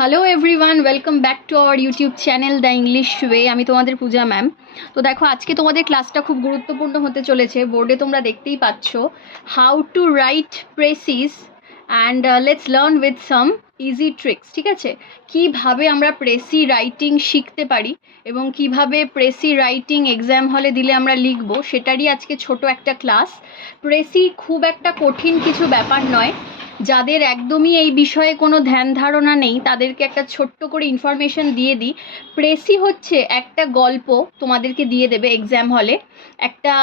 Hello everyone welcome back to our YouTube channel the English way আমি তোমাদের পূজা ma'am তো দেখো, আজকে তোমাদের ক্লাসটা খুব গুরুত্বপূর্ণ হতে চলেছে। বোর্ডে তোমরা দেখতেই পাচ্ছ how to write precis and let's learn with some easy tricks ঠিক আছে? কীভাবে আমরা প্রেসি রাইটিং শিখতে পারি এবং কীভাবে প্রেসি রাইটিং এক্সাম হলে দিলে আমরা লিখব, সেটারই আজকে ছোট একটা ক্লাস প্রেসি খুব একটা কঠিন কিছু ব্যাপার নয়। যাদের একদমই এই বিষয়ে কোনো ধ্যান ধারণা নেই, তাদেরকে একটা ছোট্ট করে ইনফরমেশন দিয়ে দিই। প্রেসি হচ্ছে একটা গল্প তোমাদেরকে দিয়ে দেবে এক্সাম হলে একটা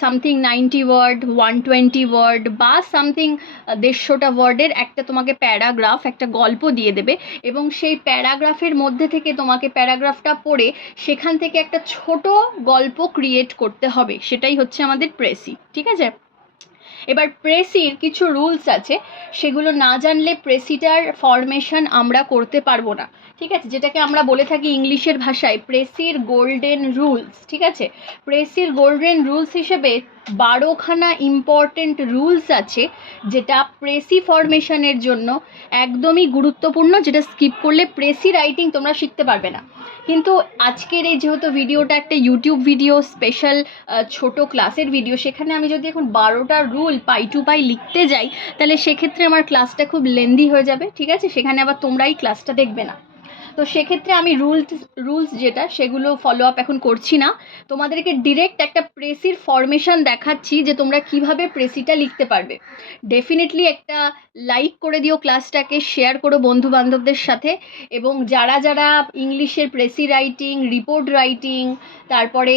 something ninety word one twenty word বা সামথিং দেড়শোটা ওয়ার্ডের একটা তোমাকে প্যারাগ্রাফ একটা গল্প দিয়ে দেবে। এবং সেই প্যারাগ্রাফের মধ্যে থেকে তোমাকে প্যারাগ্রাফটা পড়ে সেখান থেকে একটা ছোট গল্প ক্রিয়েট করতে হবে। সেটাই হচ্ছে আমাদের প্রেসি। ঠিক আছে? এবার প্রেসির কিছু রুলস আছে, সেগুলো না জানলে প্রেসিটার ফরমেশন আমরা করতে পারব না। ঠিক আছে? যেটাকে আমরা বলে থাকি ইংলিশের ভাষায় প্রেসির গোল্ডেন রুলস। ঠিক আছে? প্রেসির গোল্ডেন রুলস হিসেবে বারোখানা ইম্পর্টেন্ট রুলস আছে, যেটা প্রেসি ফরমেশনের জন্য একদমই গুরুত্বপূর্ণ, যেটা স্কিপ করলে প্রেসি রাইটিং তোমরা শিখতে পারবে না। কিন্তু আজকের এই যেহেতু ভিডিওটা একটা ইউটিউব ভিডিও স্পেশাল ছোট ক্লাসের ভিডিও সেখানে আমি যদি এখন বারোটা রুল পাই টু পাই লিখতে যাই, তাহলে সেক্ষেত্রে আমার ক্লাসটা খুব লেন্দি হয়ে যাবে, ঠিক আছে? সেখানে আবার তোমরাই ক্লাসটা দেখবে না। তো সেক্ষেত্রে আমি রুলস রুলস যেটা, সেগুলো ফলো আপ এখন করছি না। তোমাদেরকে ডিরেক্ট একটা প্রেসির ফরমেশন দেখাচ্ছি যে তোমরা কীভাবে প্রেসিটা লিখতে পারবে। ডেফিনেটলি একটা লাইক করে দিও ক্লাসটাকে শেয়ার করো বন্ধু বান্ধবদের সাথে এবং যারা যারা ইংলিশের প্রেসি রাইটিং রিপোর্ট রাইটিং তারপরে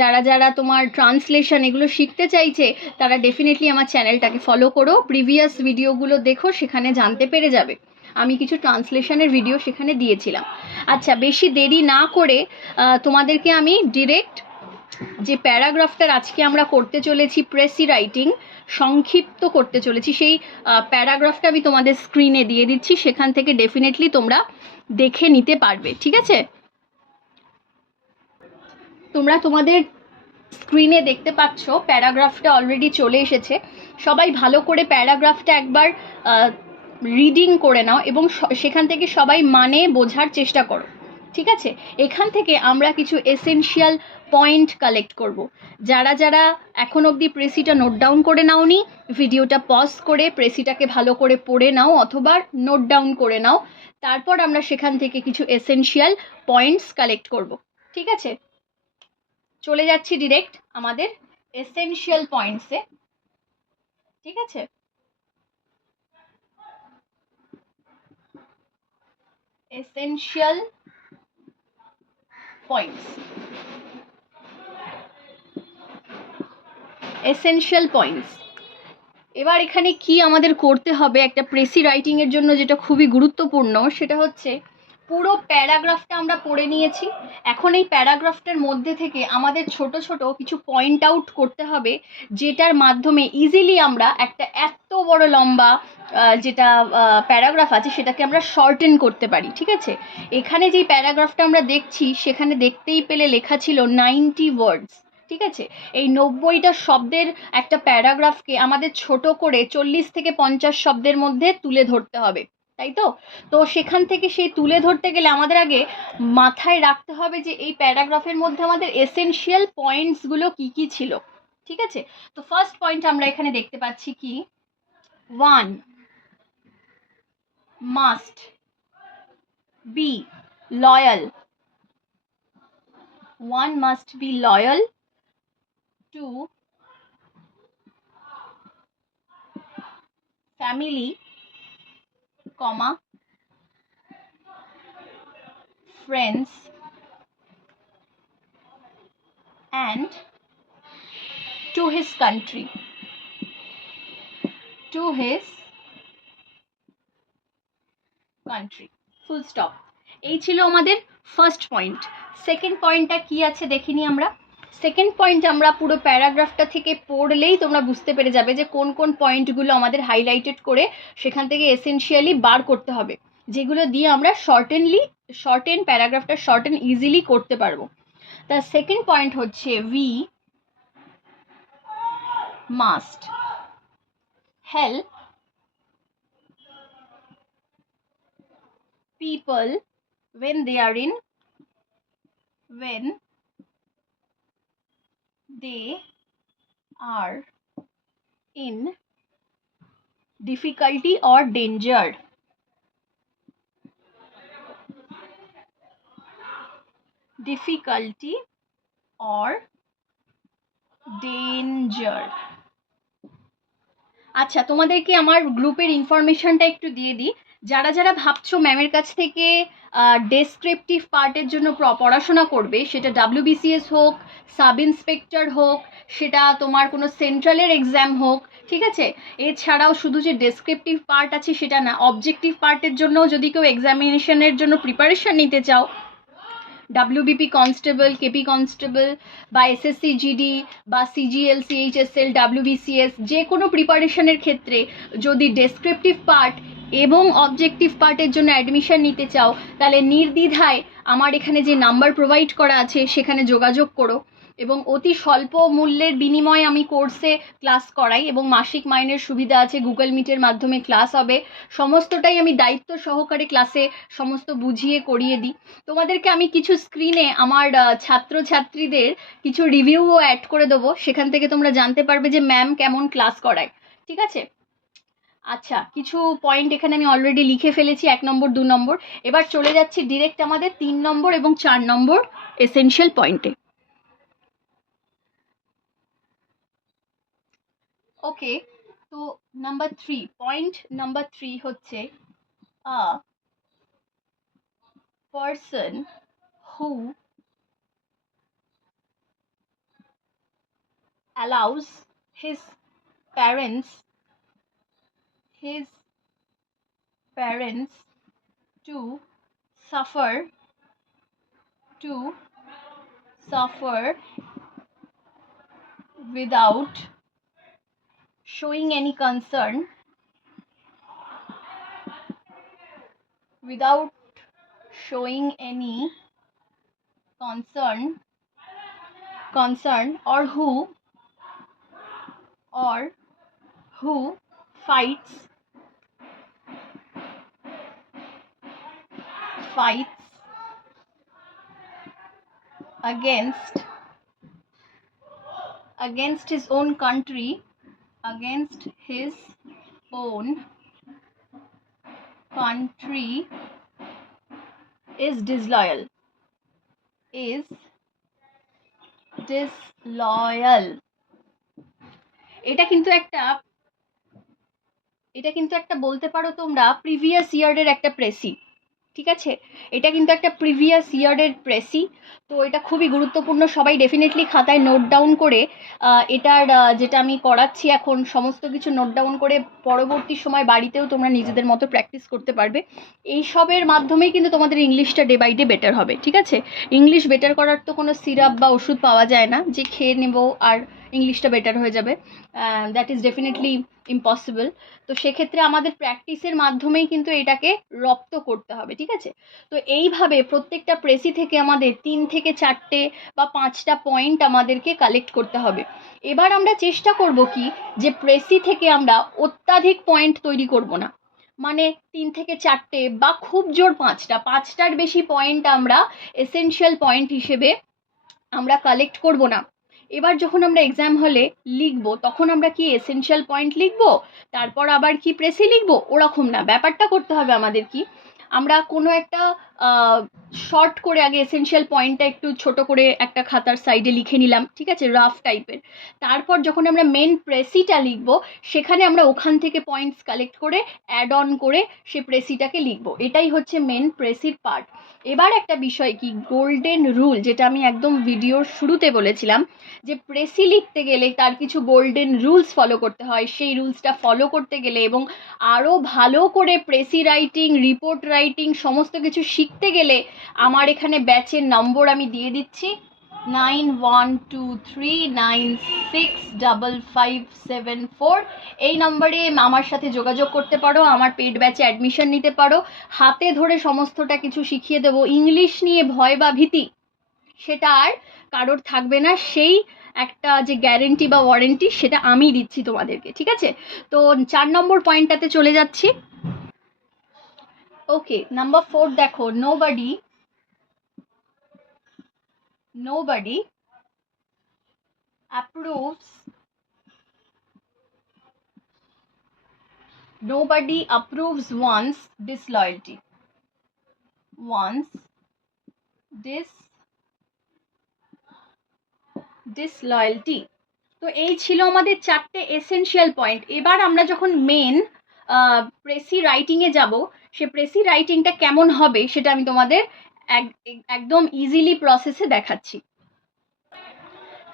যারা যারা তোমার ট্রান্সলেশন এগুলো শিখতে চাইছে, তারা ডেফিনেটলি আমার চ্যানেলটাকে ফলো করো। প্রিভিয়াস ভিডিওগুলো দেখো, সেখানে জানতে পেরে যাবে। আমি কিছু ট্রান্সলেশনের ভিডিও সেখানে দিয়েছিলাম। আচ্ছা বেশি দেরি না করে তোমাদেরকে আমি ডিরেক্ট যে প্যারাগ্রাফটার আজকে আমরা করতে চলেছি, প্রেসি রাইটিং, সংক্ষিপ্ত করতে চলেছি, সেই প্যারাগ্রাফটা আমি তোমাদের স্ক্রিনে দিয়ে দিচ্ছি, সেখান থেকে ডেফিনেটলি তোমরা দেখে নিতে পারবে, ঠিক আছে? তোমরা তোমাদের স্ক্রিনে দেখতে পাচ্ছ, প্যারাগ্রাফটা অলরেডি চলে এসেছে। সবাই ভালো করে প্যারাগ্রাফটা একবার রিডিং করে নাও এবং সেখান থেকে সবাই মানে বোঝার চেষ্টা করো, ঠিক আছে এখান থেকে আমরা কিছু এসেনশিয়াল পয়েন্ট কালেক্ট করব। যারা যারা এখন অবধি প্রেসিটা নোট ডাউন করে নাওনি, ভিডিওটা পজ করে প্রেসিটাকে ভালো করে পড়ে নাও অথবা নোট ডাউন করে নাও, তারপর আমরা সেখান থেকে কিছু এসেনশিয়াল পয়েন্টস কালেক্ট করব। ঠিক আছে চলে যাচ্ছি ডিরেক্ট আমাদের এসেনশিয়াল পয়েন্টসে ঠিক আছে essential points. Essential points. এবার এখানে কি আমাদের করতে হবে? একটা প্রেসি রাইটিংয়ের জন্য যেটা খুবই গুরুত্বপূর্ণ, সেটা হচ্ছে পুরো প্যারাগ্রাফটা আমরা পড়ে নিয়েছি। এখন এই প্যারাগ্রাফটার মধ্যে থেকে আমাদের ছোট ছোট কিছু পয়েন্ট আউট করতে হবে, যেটার মাধ্যমে ইজিলি আমরা একটা এত বড় লম্বা যেটা প্যারাগ্রাফ আছে সেটাকে আমরা শর্টেন করতে পারি, ঠিক আছে? এখানে যেই প্যারাগ্রাফটা আমরা দেখছি, সেখানে দেখতেই পেলে লেখা ছিল নাইনটি ওয়ার্ডস ঠিক আছে? এই নব্বইটা শব্দের একটা প্যারাগ্রাফকে আমাদের ছোট করে চল্লিশ থেকে পঞ্চাশ শব্দের মধ্যে তুলে ধরতে হবে। তাই তো? তো সেখান থেকে সেই তুলে ধরতে গেলে আমাদের আগে মাথায় রাখতে হবে যে এই প্যারাগ্রাফের মধ্যে আমাদের এসেনশিয়াল পয়েন্টসগুলো কি কি ছিল, ঠিক আছে? তো ফার্স্ট পয়েন্ট আমরা এখানে দেখতে পাচ্ছি কি? One must be loyal one must be loyal to family comma, friends, and to his country. To his country. Full stop এই ছিল আমাদের ফার্স্ট পয়েন্ট সেকেন্ড পয়েন্টটা কি আছে দেখিনি আমরা? সেকেন্ড পয়েন্ট আমরা পুরো প্যারাগ্রাফটা থেকে পড়লেই তোমরা বুঝতে পেরে যাবে যে কোন কোন পয়েন্টগুলো আমাদের হাইলাইটেড করে সেখান থেকে এসেনশিয়ালি বার করতে হবে, যেগুলো দিয়ে আমরা শর্টেনলি শর্টেন প্যারাগ্রাফটা শর্টেন ইজিলি করতে পারব। তার সেকেন্ড পয়েন্ট হচ্ছে we must help people when they are in, when they are in difficulty or danger. Difficulty or danger. আচ্ছা তোমাদেরকে আমার গ্রুপের ইনফরমেশনটা একটু দিয়ে দিই। যারা যারা ভাবছ ম্যামের কাছ থেকে ডেসক্রিপটিভ পার্টের জন্য পড়াশোনা করবে। সেটা ডাব্লিউবিসিএস হোক সাব ইন্সপেক্টর হোক সেটা তোমার কোনো সেন্ট্রালের এক্সাম হোক, ঠিক আছে? এছাড়াও শুধু যে ডেসক্রিপটিভ পার্ট আছে সেটা না অবজেক্টিভ পার্টের জন্য যদি কেউ এক্সামিনেশনের জন্য প্রিপারেশন নিতে চাও ডাব্লিউবিপি কনস্টেবল কেপি কনস্টেবল বা এসএসসি জিডি বা সিজিএল সিএইচএসএল ডাব্লিউবিসিএস যে কোনো প্রিপারেশনের ক্ষেত্রে যদি ডেসক্রিপটিভ পার্ট এবং অবজেক্টিভ পার্টের জন্য অ্যাডমিশন নিতে চাও, তাহলে নির্দ্বিধায় আমার এখানে যে নাম্বার প্রোভাইড করা আছে, সেখানে যোগাযোগ করো এবং অতি স্বল্প মূল্যের বিনিময়ে আমি কোর্সে ক্লাস করাই এবং মাসিক মাইনের সুবিধা আছে গুগল মিটের মাধ্যমে ক্লাস হবে। সমস্তটাই আমি দায়িত্ব সহকারে ক্লাসে সমস্ত বুঝিয়ে করিয়ে দিই। তোমাদেরকে আমি কিছু স্ক্রিনে আমার ছাত্রছাত্রীদের কিছু রিভিউও অ্যাড করে দেবো। সেখান থেকে তোমরা জানতে পারবে যে ম্যাম কেমন ক্লাস করায়। ঠিক আছে? আচ্ছা কিছু পয়েন্ট এখানে আমি অলরেডি লিখে ফেলেছি, এক নম্বর, দু নম্বর। এবার চলে যাচ্ছি ডিরেক্ট আমাদের তিন নম্বর এবং চার নম্বর এসেনশিয়াল পয়েন্টে ওকে তো number three point number three হচ্ছে uh who allows his parents his parents to suffer to suffer without showing any concern without showing any concern concern or who or who fights fights against against his own country against his own country is disloyal is disloyal এটা কিন্তু একটা এটা কিন্তু একটা বলতে পারো তোমরা previous ইয়ারের একটা প্রেসি ঠিক আছে? এটা কিন্তু একটা প্রিভিয়াস ইয়ারের প্রেসি তো এটা খুবই গুরুত্বপূর্ণ। সবাই ডেফিনেটলি খাতায় নোট ডাউন করে এটার যেটা আমি করাচ্ছি এখন, সমস্ত কিছু নোট ডাউন করে পরবর্তী সময় বাড়িতেও তোমরা নিজেদের মতো প্র্যাকটিস করতে পারবে। এই সবের মাধ্যমেই কিন্তু তোমাদের ইংলিশটা ডে বাই ডে বেটার হবে, ঠিক আছে? ইংলিশ বেটার করার তো কোনো সিরাপ বা ওষুধ পাওয়া যায় না। যে খেয়ে নেব আর ইংলিশটা বেটার হয়ে যাবে। দ্যাট ইজ ডেফিনেটলি ইম্পসিবল তো সেক্ষেত্রে আমাদের প্র্যাকটিসের মাধ্যমেই কিন্তু এটাকে রপ্ত করতে হবে, ঠিক আছে? তো এইভাবে প্রত্যেকটা প্রেসি থেকে আমাদের তিন থেকে চারটে বা পাঁচটা পয়েন্ট আমাদেরকে কালেক্ট করতে হবে। এবার আমরা চেষ্টা করব কি, যে প্রেসি থেকে আমরা অত্যাধিক পয়েন্ট তৈরি করব না। মানে তিন থেকে চারটে বা খুব জোর পাঁচটা, পাঁচটার বেশি পয়েন্ট আমরা এসেনশিয়াল পয়েন্ট হিসেবে আমরা কালেক্ট করব না। এবার যখন আমরা এক্সাম হলে লিখব, তখন আমরা কি এসেনশিয়াল পয়েন্ট লিখব? তারপর আবার কি প্রেসি লিখব? ওরকম না, ব্যাপারটা করতে হবে আমাদের কি? আমরা কোনো একটা শর্ট করে আগে এসেনশিয়াল পয়েন্টটা একটু ছোট করে একটা খাতার সাইডে লিখে নিলাম, ঠিক আছে? রাফ টাইপের তারপর যখন আমরা মেন প্রেসিটা লিখব, সেখানে আমরা ওখান থেকে পয়েন্টস কালেক্ট করে অ্যাড অন করে সে প্রেসিটাকে লিখব। এটাই হচ্ছে মেন প্রেসির পার্ট এবার একটা বিষয় কি? গোল্ডেন রুল যেটা আমি একদম ভিডিওর শুরুতে বলেছিলাম, যে প্রেসি লিখতে গেলে তার কিছু গোল্ডেন রুলস ফলো করতে হয়। সেই রুলসটা ফলো করতে গেলে এবং আরও ভালো করে প্রেসি রাইটিং রিপোর্ট রাইটিং সমস্ত কিছু শিখতে গেলে আমার এখানে ব্যাচের নম্বর আমি দিয়ে দিচ্ছি nine one two three nine six double five seven four. এই নম্বরে আমার সাথে যোগাযোগ করতে পারো, আমার পেড ব্যাচে অ্যাডমিশন নিতে পারো। হাতে ধরে সমস্তটা কিছু শিখিয়ে দেবো। ইংলিশ নিয়ে ভয় বা ভীতি, সেটা আর কারোর থাকবে না। সেই একটা যে গ্যারেন্টি বা ওয়ারেন্টি সেটা আমি দিচ্ছি তোমাদেরকে, ঠিক আছে? তো চার নম্বর পয়েন্টটাতে চলে যাচ্ছি। ওকে নাম্বার ফোর দেখো nobody nobody approves nobody approves one's disloyalty one's dis disloyalty তো এই ছিল আমাদের চারটে এসেনশিয়াল পয়েন্ট এবার আমরা যখন মেন প্রেসি রাইটিংয়ে যাব। সে প্রেসি রাইটিংটা কেমন হবে সেটা আমি তোমাদের এক- একদম ইজিলি প্রসেসে দেখাচ্ছি।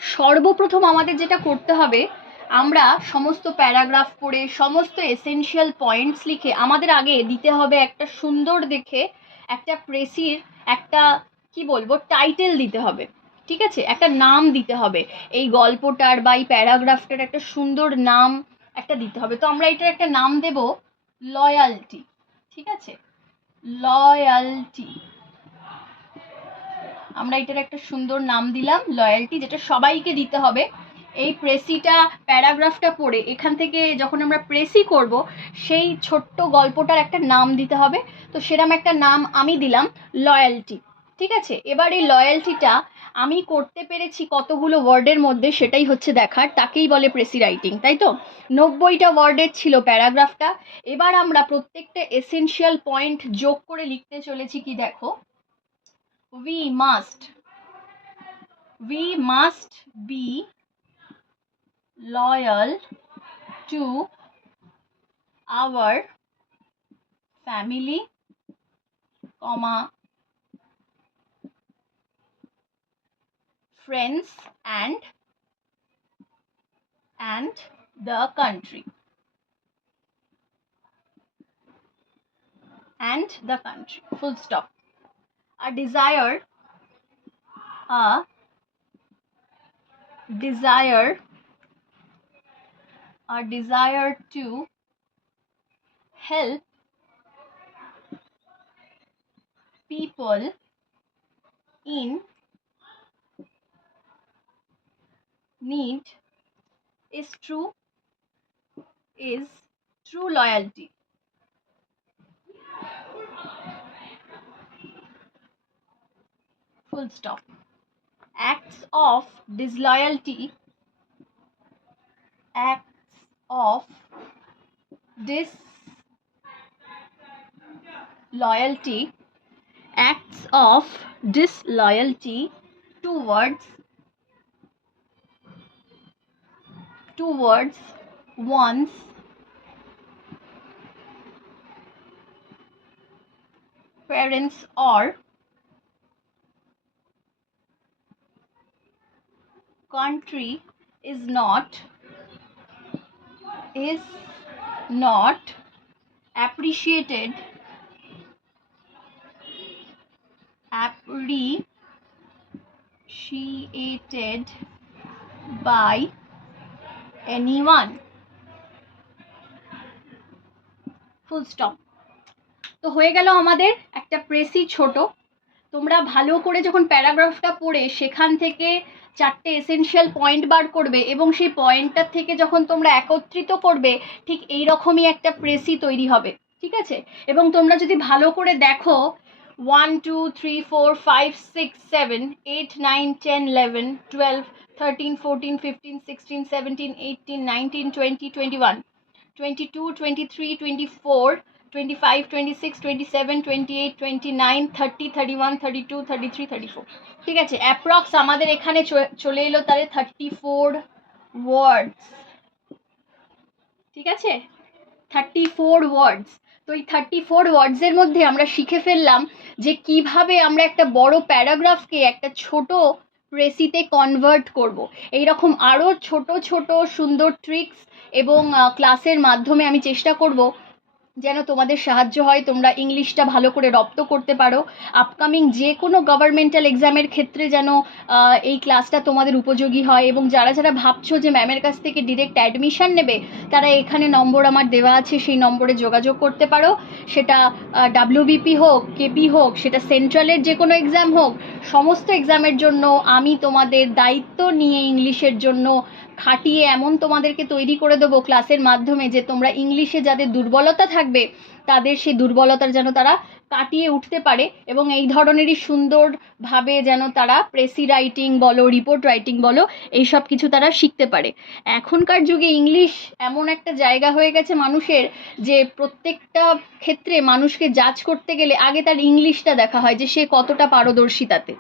সর্বপ্রথম আমাদের যেটা করতে হবে, আমরা সমস্ত প্যারাগ্রাফ পড়ে সমস্ত এসেনশিয়াল পয়েন্টস লিখে আমাদের আগে দিতে হবে একটা সুন্দর দেখে একটা প্রেসির একটা, কি বলব টাইটেল দিতে হবে। ঠিক আছে? একটা নাম দিতে হবে। এই গল্পটার বা এই প্যারাগ্রাফটার একটা সুন্দর নাম একটা দিতে হবে। তো আমরা এটার একটা নাম দেব লয়ালটি ঠিক আছে? লয়ালটি আমরা এটার একটা সুন্দর নাম দিলাম লয়ালটি যেটা সবাইকে দিতে হবে। এই প্রেসিটা, প্যারাগ্রাফটা পড়ে এখান থেকে যখন আমরা প্রেসি করব, সেই ছোট্ট গল্পটার একটা নাম দিতে হবে। তো সেরম একটা নাম আমি দিলাম লয়্যালটি ঠিক আছে? এবার এই লয়্যালটিটা আমি করতে পেরেছি কতগুলো ওয়ার্ডের মধ্যে সেটাই হচ্ছে দেখার, তাকেই বলে প্রেসি রাইটিং, তাই তো? নব্বইটা ওয়ার্ডের ছিল প্যারাগ্রাফটা, এবার আমরা প্রত্যেকটা এসেনশিয়াল পয়েন্ট যোগ করে লিখতে চলেছি কি দেখো? We must we must be loyal to our family comma friends and and the country. And the country. Full stop. A desire a desire a desire to help people in need is true is true loyalty full stop. Acts of disloyalty, acts of disloyalty, acts of disloyalty towards towards one's parents or country is not is not appreciated appreciated by anyone. Full stop তো হয়ে গেল আমাদের একটা precis ছোট। তোমরা ভালো করে যখন প্যারাগ্রাফটা পড়ে সেখান থেকে চারটে এসেনশিয়াল পয়েন্ট বার করবে এবং সেই পয়েন্টটার থেকে যখন তোমরা একত্রিত করবে, ঠিক এই রকমই একটা প্রেসি তৈরি হবে। ঠিক আছে? এবং তোমরা যদি ভালো করে দেখো one two three four five six seven eight nine ten eleven twelve thirteen fourteen fifteen sixteen seventeen eighteen nineteen twenty twenty one twenty two twenty three twenty four twenty five twenty six twenty seven twenty eight twenty nine thirty thirty one thirty two thirty three thirty four ঠিক আছে approx আমাদের এখানে চলে এলো তাহলে thirty four ওয়ার্ডস ঠিক আছে? Thirty four ওয়ার্ডস তো এই থার্টি ফোর ওয়ার্ডসের মধ্যে আমরা শিখে ফেললাম যে কীভাবে আমরা একটা বড় প্যারাগ্রাফকে একটা ছোট রেসিতে কনভার্ট করব। এই রকম আরও ছোট ছোট, সুন্দর ট্রিক্স এবং ক্লাসের মাধ্যমে আমি চেষ্টা করব যেন তোমাদের সাহায্য হয়, তোমরা ইংলিশটা ভালো করে রপ্ত করতে পারো। আপকামিং যে কোনো গভর্নমেন্টাল এক্সামের ক্ষেত্রে যেন এই ক্লাসটা তোমাদের উপযোগী হয় এবং যারা যারা ভাবছ যে ম্যামের কাছ থেকে ডিরেক্ট অ্যাডমিশান নেবে, তারা এখানে নম্বর আমার দেওয়া আছে, সেই নম্বরে যোগাযোগ করতে পারো। সেটা ডাব্লিউবিপি হোক কেপি হোক, সেটা সেন্ট্রালের যে কোনো এক্সাম হোক, সমস্ত এক্সামের জন্য আমি তোমাদের দায়িত্ব নিয়ে ইংলিশের জন্য খাটিয়ে এমন তোমাদেরকে তৈরি করে দেবো ক্লাসের মাধ্যমে যে তোমরা ইংলিশে যাদের দুর্বলতা থাকবে, তাদের সেই দুর্বলতার যেন তারা কাটিয়ে উঠতে পারে এবং এই ধরনেরই সুন্দরভাবে যেন তারা প্রেসি রাইটিং বলো, রিপোর্ট রাইটিং বলো, এইসব কিছু তারা শিখতে পারে। এখনকার যুগে ইংলিশ এমন একটা জায়গা হয়ে গেছে মানুষের যে প্রত্যেকটা ক্ষেত্রে মানুষকে জাজ করতে গেলে আগে তার ইংলিশটা দেখা হয় যে সে কতটা পারদর্শী তাতে।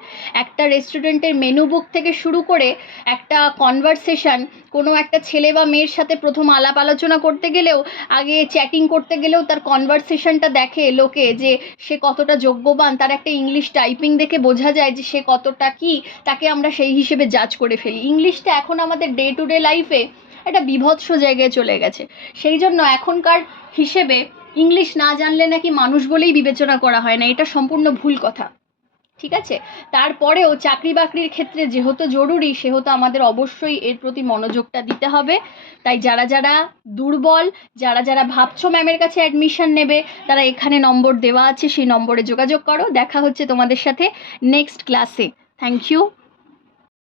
একটা রেস্টুরেন্টের মেনু বুক থেকে শুরু করে একটা কনভারসেশন কোনো একটা ছেলে বা মেয়ের সাথে প্রথম আলাপ আলোচনা করতে গেলেও, আগে চ্যাটিং করতে গেলেও তার কনভারসেশনটা দেখে লোকে যে সে কতটা যোগ্যবান তার একটা ইংলিশ টাইপিং দেখে বোঝা যায় যে সে কতটা কি, তাকে আমরা সেই হিসেবে জাজ করে ফেলি। ইংলিশটা এখন আমাদের ডে টু ডে লাইফে একটা বিভৎস জায়গায় চলে গেছে। সেই জন্য এখনকার হিসেবে ইংলিশ না জানলে নাকি মানুষ বলেই বিবেচনা করা হয় না, এটা সম্পূর্ণ ভুল কথা। ঠিক আছে? তারপরেও চাকরি বাকরির ক্ষেত্রে যেহেতু জরুরি, সেহেতু আমাদের অবশ্যই এর প্রতি মনোযোগটা দিতে হবে। তাই যারা যারা দুর্বল, যারা যারা ভাবছ ম্যামের কাছে অ্যাডমিশন নেবে, তারা এখানে নম্বর দেওয়া আছে, সেই নম্বরে যোগাযোগ করো। দেখা হচ্ছে তোমাদের সাথে নেক্সট ক্লাসে থ্যাংক ইউ